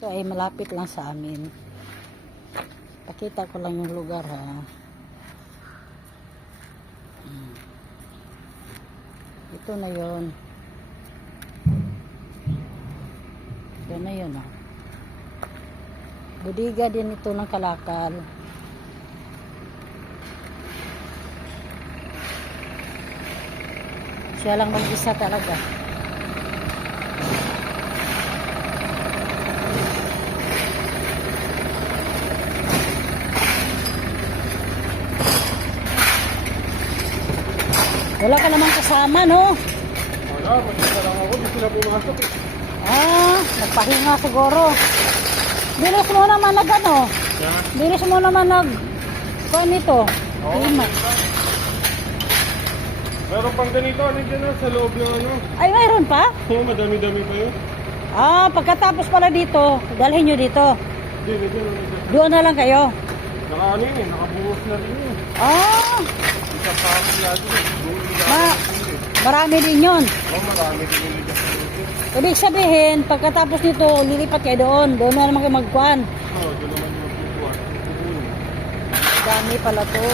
Ito ay malapit lang sa amin. Pakita ko lang yung lugar, ha. Ito na yun. Ito na yun, ha. Budiga din ito ng Kalakal. Siya lang mag-isa talaga. Wala ka namang kasama, no? Wala, mag-isa lang ako. Di sila pumasok eh. Nagpahinga siguro. Bilis mo naman nag ano? Yeah. Bilis mo naman nag kuha nito. Oo. Meron pang ganito, nandiyan na sa loob ng ano. Ay, mayroon pa? Oo, madami-dami pa yun. Pagkatapos pala dito, dalhin nyo dito. Hindi, nandiyan. Doon na lang kayo. Naka-ano yun eh, nakabuhos na rin yun. Isa pa ako lagi. Marami din yun. Oo, marami din yung ligas na dito. Ibig sabihin, pagkatapos nito, lilipat kayo doon. Doon na naman kayo magkuhan. Oo, doon naman yung tutuan. Dami pala to.